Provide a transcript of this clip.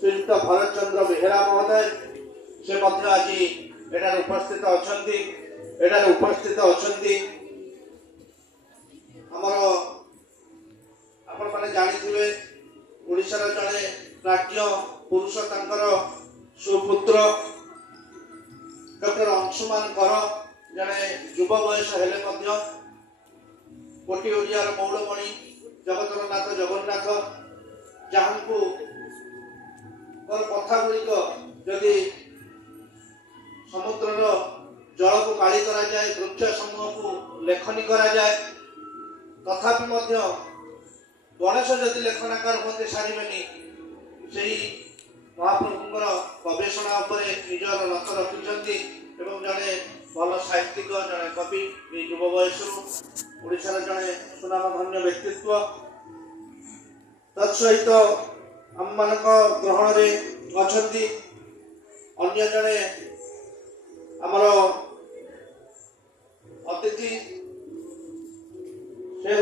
श्रीयुक्त भरत चंद्र बेहेरा महोदय से आज एठार उपस्थित अच्छा आमर आपण मैंने जानी ओडिशार जड़े प्राज्ञ पुरुष तांकर सुपुत्र डॉक्टर अंशुमान कर जड़े युव बयस हेले कोटी ओडियार मौड़मणि जगतर नाथ जगन्नाथ जहाँ को कथा गुड़िक जदि समुद्र जल को काली करा जाए वृक्ष समूह को लेखनी करा जाए तथापि गणेश जदि लेखनाकार होते सारे से महाप्रभुंर गवेषणा निजर लक्ष्य रखिंट जड़े भल साहित्यिक जड़े कवि युव बयस ओडिशार जड़े सुनामधन्य व्यक्तित्व तत्सहित आम मान ग्रहण में अच्छा अन्य जड़े आमर अतिथि से